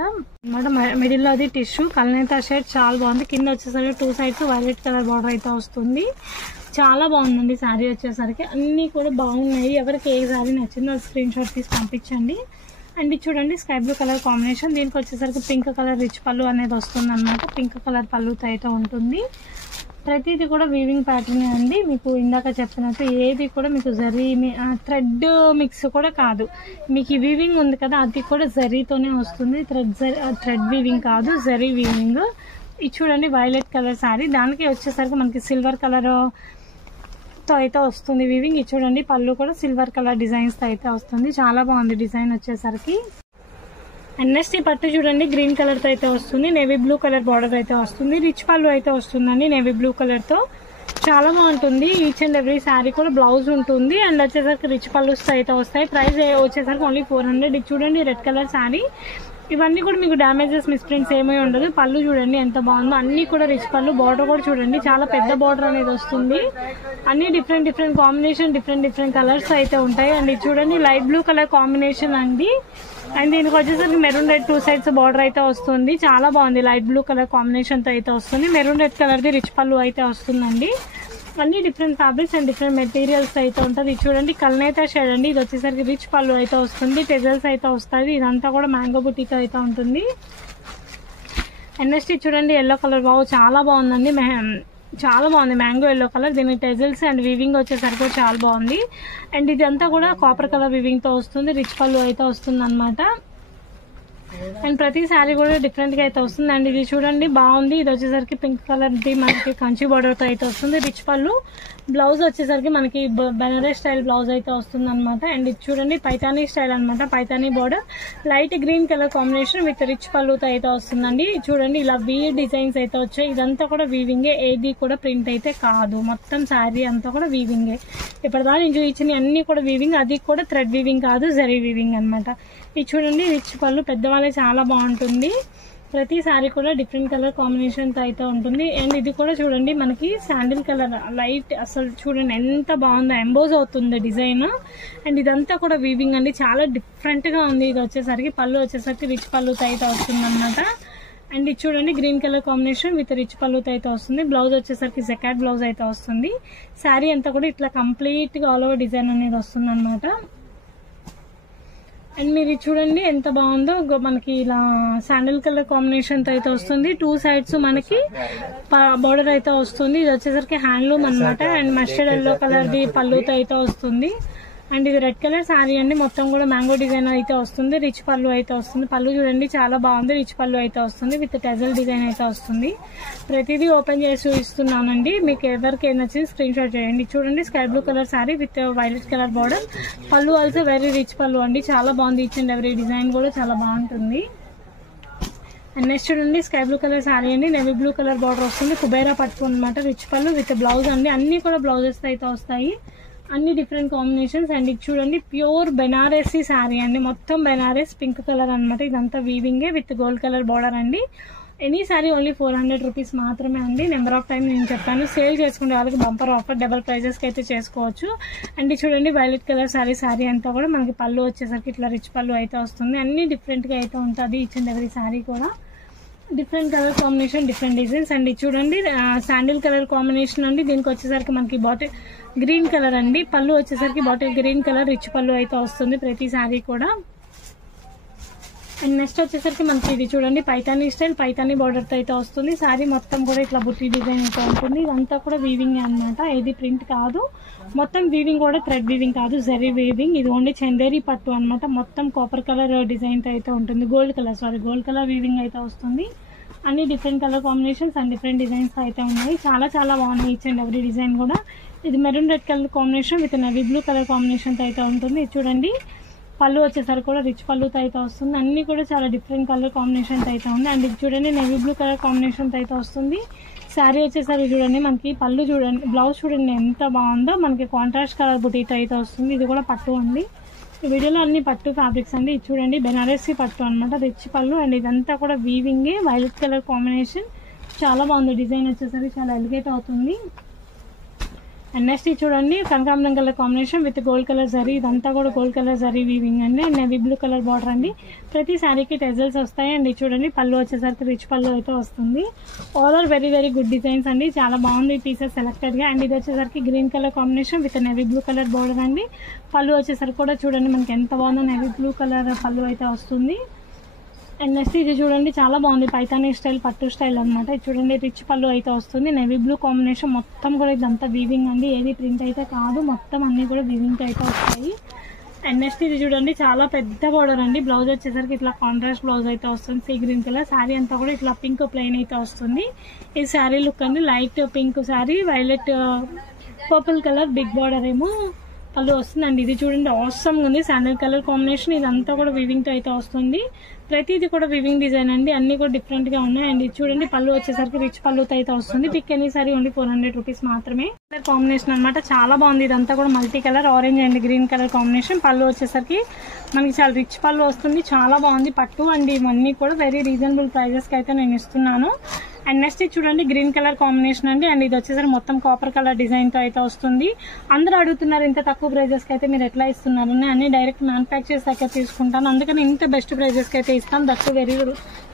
మిడిల్లో అది టిష్యూ కల్నేత షేడ్, చాలా బాగుంది. కింద వచ్చేసరికి 2 సైడ్స్ వైలెట్ కలర్ బార్డర్ అయితే వస్తుంది. చాలా బాగుందండి శారీ వచ్చేసరికి. అన్నీ కూడా బాగున్నాయి. ఎవరికి ఏ శారీ నచ్చిందో స్క్రీన్ షాట్ తీసి పంపించండి. అండ్ ఇది చూడండి, స్కై బ్లూ కలర్ కాంబినేషన్. దీనికి వచ్చేసరికి పింక్ కలర్ రిచ్ పళ్ళు అనేది వస్తుంది అనమాట. పింక్ కలర్ పళ్ళుతో అయితే ఉంటుంది. ప్రతిదీ కూడా వీవింగ్ ప్యాటర్న్ అండి. మీకు ఇందాక చెప్పినట్టు ఏది కూడా మీకు జరీ థ్రెడ్ మిక్స్ కూడా కాదు. మీకు ఈ వీవింగ్ ఉంది కదా, అది కూడా జరీతోనే వస్తుంది. థ్రెడ్ వీవింగ్ కాదు, జరీ వీవింగ్. ఇది చూడండి, వైలెట్ కలర్ శారీ. దానికి వచ్చేసరికి మనకి సిల్వర్ కలర్ తో అయితే వస్తుంది వీవింగ్. ఇది చూడండి, పళ్ళు కూడా సిల్వర్ కలర్ డిజైన్స్ తో అయితే వస్తుంది. చాలా బాగుంది డిజైన్ వచ్చేసరికి. అండ్ నెక్స్ట్ ఈ పట్టు చూడండి, గ్రీన్ కలర్ తో అయితే వస్తుంది. నేవీ బ్లూ కలర్ బార్డర్ అయితే వస్తుంది. రిచ్ పళ్ళు అయితే వస్తుందండి నేవీ బ్లూ కలర్ తో. చాలా బాగుంటుంది. ఈచ్ అండ్ ఎవ్రీ శారీ కూడా బ్లౌజ్ ఉంటుంది. అండ్ వచ్చేసరికి రిచ్ పళ్ళుస్ అయితే వస్తాయి. ప్రైస్ వచ్చేసరికి ఓన్లీ 400. ఇది చూడండి, రెడ్ కలర్ శారీ. ఇవన్నీ కూడా మీకు డ్యామేజెస్, మిస్ప్రింట్స్ ఏమీ ఉండదు. పళ్ళు చూడండి ఎంత బాగుందో. అన్ని కూడా రిచ్ పళ్ళు. బార్డర్ కూడా చూడండి, చాలా పెద్ద బార్డర్ అనేది వస్తుంది. అన్ని different different combination, different different colours అయితే ఉంటాయి. అండ్ ఇది చూడండి, లైట్ బ్లూ కలర్ కాంబినేషన్ అండి. అండ్ దీనికి వచ్చేసరికి మెరూన్ రెడ్ 2 సైడ్స్ బార్డర్ అయితే వస్తుంది. చాలా బాగుంది. లైట్ బ్లూ కలర్ కాంబినేషన్ తో అయితే వస్తుంది. Maroon red colour the rich పళ్ళు అయితే వస్తుందండి. అన్ని different fabrics and different materials అయితే ఉంటుంది. ఇది చూడండి, కల్నేత షేడ్ అండి. ఇది వచ్చేసరికి రిచ్ పళ్ళు అయితే వస్తుంది. టెజల్స్ అయితే వస్తుంది. ఇదంతా కూడా మ్యాంగో బుటీతో అయితే ఉంటుంది. అండ్ నెక్స్ట్ ఇది చూడండి, ఎల్లో కలర్. బాగు చాలా బాగుందండి. చాలా బాగుంది, మ్యాంగో ఎల్లో కలర్. దీనికి టెజల్స్ అండ్ వీవింగ్ వచ్చేసరికి కూడా చాలా బాగుంది. అండ్ ఇదంతా కూడా కాపర్ కలర్ వీవింగ్ తో వస్తుంది. రిచ్ పళ్ళు అయితే వస్తుంది అనమాట. అండ్ ప్రతి శారీ కూడా డిఫరెంట్ గా అయితే వస్తుంది. అండ్ ఇది చూడండి, బాగుంది. ఇది వచ్చేసరికి పింక్ కలర్ ది మనకి కంచి బార్డర్ తో అయితే వస్తుంది. రిచ్ పళ్ళు. బ్లౌజ్ వచ్చేసరికి మనకి బెనారస్ స్టైల్ బ్లౌజ్ అయితే వస్తుంది అనమాట. అండ్ ఇది చూడండి, పైతానీ స్టైల్ అనమాట. Paithani border, light green colour combination with rich పళ్ళుతో అయితే వస్తుందండి. చూడండి, ఇలా వీ డిజైన్స్ అయితే వచ్చాయి. ఇదంతా కూడా వీవింగే, ఏది కూడా ప్రింట్ అయితే కాదు. మొత్తం శారీ అంతా కూడా వీవింగే. ఇప్పటిదాకా నేను చూపించిన అన్ని కూడా వీవింగ్, అది కూడా థ్రెడ్ వీవింగ్ కాదు, జరీ వీవింగ్ అనమాట. ఇది చూడండి, రిచ్ పళ్ళు. పెద్దవాళ్ళే చాలా బాగుంటుంది. ప్రతి సారీ కూడా డిఫరెంట్ కలర్ కాంబినేషన్ తో అయితే ఉంటుంది. అండ్ ఇది కూడా చూడండి, మనకి శాండిల్ కలర్ లైట్. అసలు చూడండి ఎంత బాగుందో, ఎంబోజ్ అవుతుంది డిజైన్. అండ్ ఇదంతా కూడా వీవింగ్ అండి, చాలా డిఫరెంట్ గా ఉంది. ఇది వచ్చేసరికి పళ్ళు వచ్చేసరికి రిచ్ పళ్ళుతో అయితే వస్తుంది అనమాట. అండ్ ఇది చూడండి, green colour combination with rich పళ్ళుతో అయితే వస్తుంది. బ్లౌజ్ వచ్చేసరికి జకాట్ బ్లౌజ్ అయితే వస్తుంది. శారీ అంతా కూడా ఇట్లా కంప్లీట్ గా ఆల్ ఓవర్ డిజైన్ అనేది వస్తుంది అనమాట. అండ్ మీరు చూడండి ఎంత బాగుందో, మనకి ఇలా శాండిల్ కలర్ కాంబినేషన్ తో అయితే వస్తుంది. 2 సైడ్స్ మనకి బోర్డర్ అయితే వస్తుంది. ఇది వచ్చేసరికి హ్యాండ్లూమ్ అనమాట. అండ్ మస్టర్డ్ ఎల్లో కలర్ ది పళ్ళుతో అయితే వస్తుంది. అండ్ ఇది రెడ్ కలర్ శారీ అండి, మొత్తం కూడా మ్యాంగో డిజైన్ అయితే వస్తుంది, రిచ్ పళ్ళు అయితే వస్తుంది. పళ్ళు చూడండి చాలా బాగుంది, రిచ్ పళ్ళు అయితే వస్తుంది, విత్ టెజల్ డిజైన్ అయితే వస్తుంది. ప్రతిదీ ఓపెన్ చేసి చూపిస్తున్నానండి, మీకు ఎవరికి నచ్చింది స్క్రీన్ షాట్ చేయండి. చూడండి sky blue colour sari with violet colour border. పళ్ళు ఆల్సో వెరీ రిచ్ పళ్ళు అండి, చాలా బాగుంది. ఈచ్ అండ్ ఎవరీ డిజైన్ కూడా చాలా బాగుంటుంది. అండ్ నెక్స్ట్ చూడండి స్కై బ్లూ కలర్ శారీ అండి, నేవీ బ్లూ కలర్ బార్డర్ వస్తుంది, కుబేరా పట్టు అనమాట, రిచ్ పళ్ళు విత్ బ్లౌజ్ అండి. అన్ని కూడా బ్లౌజెస్ అయితే వస్తాయి, అన్ని డిఫరెంట్ కాంబినేషన్స్. అండ్ ఇది చూడండి ప్యూర్ బెనారసీ శారీ అండి, మొత్తం బెనారస్ పింక్ కలర్ అనమాట. ఇదంతా వీవింగే విత్ గోల్డ్ కలర్ బార్డర్ అండి. ఎనీ శారీ ఓన్లీ 400 రూపీస్ మాత్రమే అండి. నెంబర్ ఆఫ్ టైం నేను చెప్పాను, సేల్ చేసుకునే వాళ్ళకి బంపర్ ఆఫర్, డబల్ ప్రైజెస్కి అయితే చేసుకోవచ్చు. అండ్ చూడండి వైలెట్ కలర్ శారీ అంతా కూడా మనకి పళ్ళు వచ్చేసరికి ఇట్లా రిచ్ పళ్ళు అయితే వస్తుంది. అన్ని డిఫరెంట్గా అయితే ఉంటుంది ఈచ్ అండ్ ఎవరీ శారీ కూడా. Different colour combination, different designs. And ఇది చూడండి శాండిల్ కలర్ కాంబినేషన్ అండి, దీనికి వచ్చేసరికి మనకి బాటిల్ గ్రీన్ కలర్ అండి. పళ్ళు వచ్చేసరికి బాటిల్ గ్రీన్ కలర్ రిచ్ పళ్ళు అయితే వస్తుంది ప్రతి శారీ కూడా. అండ్ నెక్స్ట్ వచ్చేసరికి మనకి ఇది చూడండి పైతానీ స్టైల్, పైతానీ బార్డర్తో అయితే వస్తుంది. శారీ మొత్తం కూడా ఇట్లా బుట్టి డిజైన్ అయితే ఉంటుంది. ఇదంతా కూడా వీవింగ్ అనమాట, ఇది ప్రింట్ కాదు, మొత్తం వీవింగ్ కూడా థ్రెడ్ వీవింగ్ కాదు, జరీ వీవింగ్. ఇది ఓన్లీ చందేరి పట్టు అనమాట, మొత్తం కాపర్ కలర్ డిజైన్తో అయితే ఉంటుంది, గోల్డ్ కలర్ వీవింగ్ అయితే వస్తుంది. అన్ని different colour combinations and different designs అయితే ఉన్నాయి, చాలా చాలా బాగున్నాయి ఈచ్ అండ్ ఎవ్రీ డిజైన్ కూడా. ఇది maroon red colour combination with navy blue colour కాంబినేషన్తో అయితే ఉంటుంది. ఇది చూడండి పళ్ళు వచ్చేసరికి కూడా రిచ్ పళ్ళుతో అయితే వస్తుంది, అన్ని కూడా చాలా డిఫరెంట్ కలర్ కాంబినేషన్స్ అయితే ఉంది. అండ్ ఇది చూడండి నేవీ బ్లూ కలర్ కాంబినేషన్తో అయితే వస్తుంది. శారీ వచ్చేసరికి చూడండి మనకి పళ్ళు చూడండి, బ్లౌజ్ చూడండి ఎంత బాగుందో, మనకి కాంట్రాస్ట్ కలర్ బుటీతో అయితే వస్తుంది. ఇది కూడా పట్టు అండి, ఈ వీడియోలో అన్ని పట్టు ఫ్యాబ్రిక్స్ అండి. ఇది చూడండి బెనారసీ పట్టు అనమాట, రిచ్ పళ్ళు. అండ్ ఇదంతా కూడా వీవింగే, వైలెట్ కలర్ కాంబినేషన్, చాలా బాగుంది. డిజైన్ వచ్చేసరికి చాలా ఎలిగేట్ అవుతుంది. అండ్ నెక్స్ట్ ఇది చూడండి కనకాంబరం colour combination with gold colour zari, ఇదంతా కూడా గోల్డ్ కలర్ జరీ వీవింగ్ అండి. And navy blue colour border అండి, ప్రతి శారీకి టెజల్స్ వస్తాయి. అండ్ ఇది చూడండి పళ్ళు వచ్చేసరికి రిచ్ పళ్ళు అయితే వస్తుంది. All are very very good designs అండి, చాలా బాగుంది పీసెస్ సెలెక్టెడ్గా. అండ్ ఇది వచ్చేసరికి green colour combination with navy blue colour border అండి. పళ్ళు వచ్చేసరికి కూడా చూడండి మనకి ఎంత బాగుందో, నేవీ బ్లూ కలర్ పళ్ళు అయితే వస్తుంది. అండ్ నెక్స్ట్ ఇది చూడండి చాలా బాగుంది, పైతానీ స్టైల్ పట్టు స్టైల్ అనమాట. ఇది చూడండి రిచ్ పళ్ళు అయితే వస్తుంది, నేవీ బ్లూ కాంబినేషన్, మొత్తం కూడా ఇదంతా వీవింగ్ అండి, ఏది ప్రింట్ అయితే కాదు, మొత్తం అన్ని కూడా వీవింగ్ అయితే వస్తాయి. అండ్ నెక్స్ట్ ఇది చూడండి చాలా పెద్ద బార్డర్ అండి, బ్లౌజ్ వచ్చేసరికి ఇట్లా కాంట్రాస్ట్ బ్లౌజ్ అయితే వస్తుంది, సీ గ్రీన్ కలర్. శారీ అంతా కూడా ఇట్లా పింక్ ప్లెయిన్ అయితే వస్తుంది. ఈ శారీ లుక్ అండి, light pink sari, violet purple colour, big border ఏమో పళ్ళు వస్తుందండి. ఇది చూడండి ఆసమ్ ఉంది, శాండిల్ కలర్ కాంబినేషన్, ఇదంతా కూడా వీవింగ్తో అయితే వస్తుంది. ప్రతిది కూడా వివింగ్ డిజైన్ అండి, అన్ని కూడా డిఫరెంట్ గా ఉన్నాయి. అండ్ ఇది చూడండి పళ్ళు వచ్చేసరికి రిచ్ పళ్ళుతో అయితే వస్తుంది. Pick any sari only 400 rupees మాత్రమే. కలర్ కాంబినేషన్ అనమాట, చాలా బాగుంది. ఇదంతా కూడా multi colour, orange and green colour combination. పళ్ళు వచ్చేసరికి మనకి చాలా రిచ్ పళ్ళు వస్తుంది, చాలా బాగుంది పట్టు. అండ్ ఇవన్నీ కూడా వెరీ రీజనబుల్ ప్రైజెస్ కి అయితే నేను ఇస్తున్నాను. అండ్ నెక్స్ట్ ఇది చూడండి గ్రీన్ కలర్ కాంబినేషన్ అండి. అండ్ ఇది వచ్చేసరికి మొత్తం కాపర్ కలర్ డిజైన్ తో అయితే వస్తుంది. అందరూ అడుగుతున్నారు ఇంత తక్కువ ప్రైజెస్ కి అయితే మీరు ఎట్లా ఇస్తున్నారు అని. అన్ని డైరెక్ట్ మ్యానుఫ్యాక్చర్స్ అయితే తీసుకుంటాను, అందుకని ఇంత బెస్ట్ ప్రైజెస్ కి అయితే ఇస్తాం. దట్టు వెరీ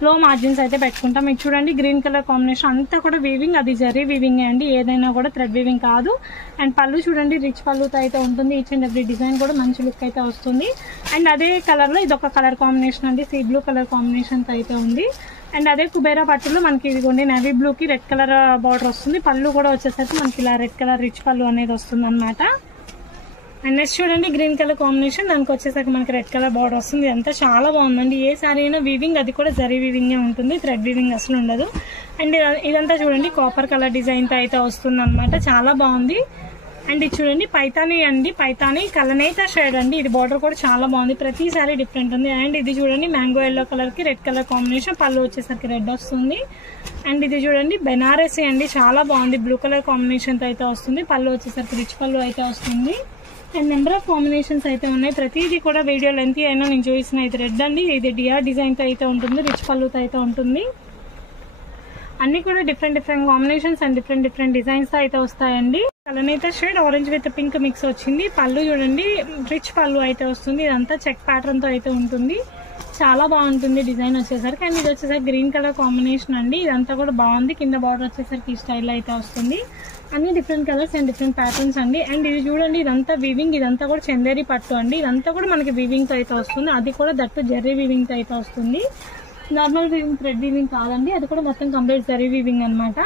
లో మార్జిన్స్ అయితే పెట్టుకుంటాం. ఇది చూడండి గ్రీన్ కలర్ కాంబినేషన్, అంతా కూడా వీవింగ్, అది జరీ వీవింగ్ అండి, ఏదైనా కూడా థ్రెడ్ వీవింగ్ కాదు. అండ్ పళ్ళు చూడండి రిచ్ పళ్ళుతో అయితే ఉంటుంది. ఈచ్ అండ్ ఎవ్రీ డిజైన్ కూడా మంచి లుక్ అయితే వస్తుంది. అండ్ అదే కలర్ లో ఇదొక కలర్ కాంబినేషన్ అండి, సీ బ్లూ కలర్ కాంబినేషన్ తో అయితే ఉంది. అండ్ అదే కుబేరా పట్టులో మనకి ఇదిగోండి నేవీ బ్లూ కి రెడ్ కలర్ బార్డర్ వస్తుంది. పళ్ళు కూడా వచ్చేసరికి మనకి ఇలా రెడ్ కలర్ రిచ్ పళ్ళు అనేది వస్తుంది అనమాట. అండ్ నెక్స్ట్ చూడండి గ్రీన్ కలర్ కాంబినేషన్, దానికి వచ్చేసరికి మనకి రెడ్ కలర్ బార్డర్ వస్తుంది. ఇదంతా చాలా బాగుందండి. ఏ సారీ అయినా వీవింగ్, అది కూడా జరీ వీవింగ్ ఉంటుంది, థ్రెడ్ వీవింగ్ అసలు ఉండదు. అండ్ ఇదంతా చూడండి కాపర్ కలర్ డిజైన్ తో అయితే వస్తుంది అనమాట, చాలా బాగుంది. అండ్ ఇది చూడండి పైతానీ అండి, పైతానీ కలనేత షేడ్ అండి. ఇది బార్డర్ కూడా చాలా బాగుంది, ప్రతిసారి డిఫరెంట్ ఉంది. అండ్ ఇది చూడండి మ్యాంగో ఎల్లో కలర్ కి రెడ్ కలర్ కాంబినేషన్, పళ్ళు వచ్చేసరికి రెడ్ వస్తుంది. అండ్ ఇది చూడండి బెనారసీ అండి, చాలా బాగుంది, బ్లూ కలర్ కాంబినేషన్ తో అయితే వస్తుంది. పళ్ళు వచ్చేసరికి రిచ్ పళ్ళు అయితే వస్తుంది. అండ్ నెంబర్ ఆఫ్ కాంబినేషన్స్ అయితే ఉన్నాయి. ప్రతిదీ కూడా వీడియో లెంత్ అయినా నేను చూసిన ఇది రెడ్ అండి, ఇది డిఆర్ డిజైన్ తో అయితే ఉంటుంది, రిచ్ పళ్ళుతో అయితే ఉంటుంది. అన్ని కూడా different different combinations and different different designs తో అయితే వస్తాయండి. కలనేత shade orange with pink mix వచ్చింది. పళ్ళు చూడండి రిచ్ పళ్ళు అయితే వస్తుంది. ఇదంతా చెక్ ప్యాటర్న్ తో అయితే ఉంటుంది, చాలా బాగుంటుంది డిజైన్ వచ్చేసరికి. అండ్ ఇది వచ్చేసరికి గ్రీన్ కలర్ కాంబినేషన్ అండి, ఇదంతా కూడా బాగుంది. కింద బార్డర్ వచ్చేసరికి ఈ స్టైల్ అయితే వస్తుంది. అన్ని different colours and different patterns అండి. అండ్ ఇది చూడండి ఇదంతా వీవింగ్, ఇదంతా కూడా చందేరి పట్టు అండి. ఇదంతా కూడా మనకి వీవింగ్ తో అయితే వస్తుంది, అది కూడా దట్టు జెర్రీ వీవింగ్ తో అయితే వస్తుంది. నార్మల్ వీవింగ్ థ్రెడ్ వీవింగ్ కాదండి, అది కూడా మొత్తం కంప్లీట్ జరీ వీవింగ్ అనమాట.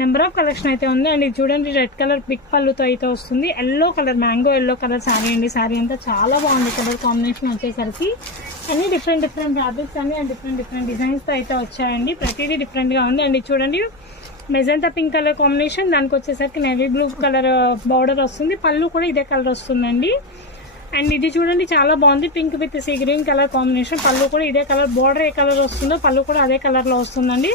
నెంబర్ ఆఫ్ కలెక్షన్ అయితే ఉంది. అండ్ ఇది చూడండి రెడ్ కలర్ బిగ్ పళ్ళుతో అయితే వస్తుంది. Yellow colour mango yellow colour sari అండి. శారీ అంతా చాలా బాగుంది కలర్ కాంబినేషన్ వచ్చేసరికి. అన్ని డిఫరెంట్ ఫ్యాబ్రిక్స్ అన్ని అండ్ డిఫరెంట్ డిజైన్స్తో అయితే వచ్చాయండి. ప్రతిదీ డిఫరెంట్గా ఉంది. అండ్ ఇది చూడండి మెజెంటా పింక్ కలర్ కాంబినేషన్, దానికి వచ్చేసరికి నేవీ బ్లూ కలర్ బార్డర్ వస్తుంది. పళ్ళు కూడా ఇదే కలర్ వస్తుందండి. అండ్ ఇది చూడండి చాలా బాగుంది, pink with sea green colour combination. పళ్ళు కూడా ఇదే కలర్, బార్డర్ ఏ కలర్ వస్తుందో పళ్ళు కూడా అదే కలర్లో వస్తుందండి.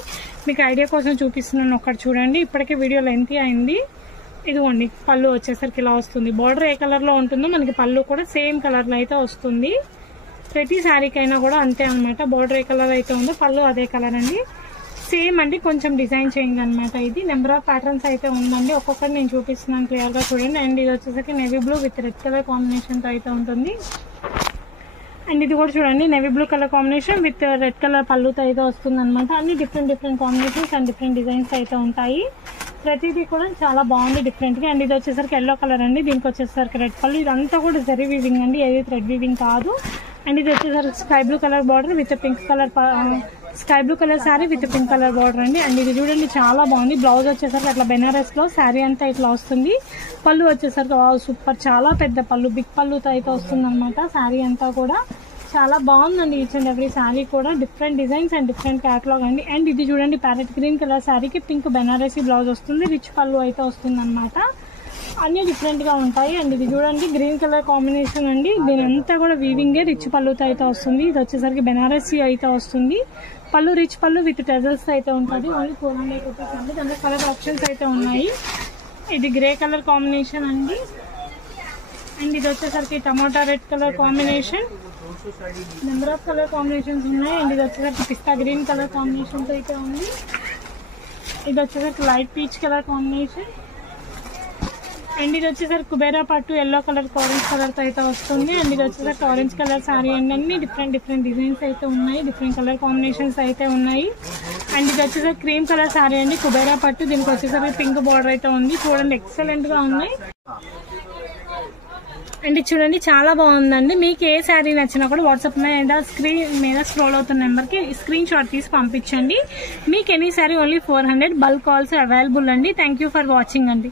మీకు ఐడియా కోసం చూపిస్తున్నాను, ఒక్కటి చూడండి. ఇప్పటికే వీడియో లెంతీ అయింది. ఇదిగోండి పళ్ళు వచ్చేసరికి ఇలా వస్తుంది. బార్డర్ ఏ కలర్లో ఉంటుందో మనకి పళ్ళు కూడా సేమ్ కలర్లో అయితే వస్తుంది. ప్రతి శారీకైనా కూడా అంతే అనమాట. బార్డర్ ఏ కలర్ అయితే ఉందో పళ్ళు అదే కలర్ అండి. సేమ్ అండి, కొంచెం డిజైన్ చేంజ్ అనమాట. ఇది నెంబర్ ఆఫ్ ప్యాటర్న్స్ అయితే ఉందండి. ఒక్కొక్కటి నేను చూపిస్తున్నాను క్లియర్గా చూడండి. అండ్ ఇది వచ్చేసరికి navy blue with red colour కాంబినేషన్తో అయితే ఉంటుంది. అండ్ ఇది కూడా చూడండి navy blue colour combination with red colour పళ్ళుతో అయితే వస్తుంది అనమాట. అన్ని different combinations and different designs అయితే ఉంటాయి. ప్రతిదీ కూడా చాలా బాగుంది డిఫరెంట్గా. అండ్ ఇది వచ్చేసరికి ఎల్లో కలర్ అండి, దీనికి వచ్చేసరికి రెడ్ పళ్ళు. ఇదంతా కూడా జరీ వీవింగ్ అండి, ఏది థ్రెడ్ వీవింగ్ కాదు. అండ్ ఇది వచ్చేసరికి sky blue colour border with pink colour, sky blue colour sari with pink colour border అండి. అండ్ ఇది చూడండి చాలా బాగుంది. బ్లౌజ్ వచ్చేసరికి అట్లా బెనారస్ లో శారీ అంతా ఇట్లా వస్తుంది. పళ్ళు వచ్చేసరికి సూపర్, చాలా పెద్ద పళ్ళు, బిగ్ పళ్ళుతో అయితే వస్తుంది అనమాట. శారీ అంతా కూడా చాలా బాగుందండి. ఈచ్ అండ్ ఎవ్రీ శారీ కూడా different designs and different catalogue అండి. అండ్ ఇది చూడండి ప్యారెట్ గ్రీన్ కలర్ శారీకి పింక్ బెనారసీ బ్లౌజ్ వస్తుంది, రిచ్ పళ్ళు అయితే వస్తుంది అనమాట. అన్నీ డిఫరెంట్గా ఉంటాయి. అండ్ ఇది చూడండి గ్రీన్ కలర్ కాంబినేషన్ అండి, దీని అంతా కూడా వీవింగే రిచ్ పళ్ళుతో అయితే వస్తుంది. ఇది వచ్చేసరికి బెనారసీ అయితే వస్తుంది. పళ్ళు రిచ్ పళ్ళు విత్ టెజల్స్ అయితే ఉంటుంది. ఓన్లీ 400 రూపీస్ అండి. దాంట్లో కలర్ ఆప్షన్స్ అయితే ఉన్నాయి. ఇది గ్రే కలర్ కాంబినేషన్ అండి. అండ్ ఇది వచ్చేసరికి tomato red colour combination. Number of colour combinations ఉన్నాయి. అండ్ ఇది వచ్చేసరికి పిస్తా గ్రీన్ కలర్ కాంబినేషన్తో అయితే ఉంది. ఇది వచ్చేసరికి light peach colour combination. And ఇది వచ్చేసరికి కుబేరా పట్టు ఎల్లో కలర్ ఆరెంజ్ కలర్తో అయితే వస్తుంది. అండ్ ఇది వచ్చేసరికి ఆరెంజ్ కలర్ శారీ అండి. అన్ని డిఫరెంట్ డిజైన్స్ అయితే ఉన్నాయి, డిఫరెంట్ కలర్ కాంబినేషన్స్ అయితే ఉన్నాయి. అండ్ ఇది వచ్చేసరికి క్రీమ్ కలర్ శారీ అండి, కుబేరా పట్టు. దీనికి వచ్చేసరికి పింక్ బార్డర్ అయితే ఉంది. చూడండి ఎక్సలెంట్గా ఉన్నాయి. అండ్ చూడండి చాలా బాగుందండి. మీకు ఏ శారీ నచ్చినా కూడా వాట్సాప్ మీద స్క్రీన్ మీద స్క్రోల్ అవుతున్న నెంబర్కి స్క్రీన్ షాట్ తీసి పంపించండి. మీకు any sari only 400. Bulk calls available అండి. థ్యాంక్ యూ ఫర్ వాచింగ్ అండి.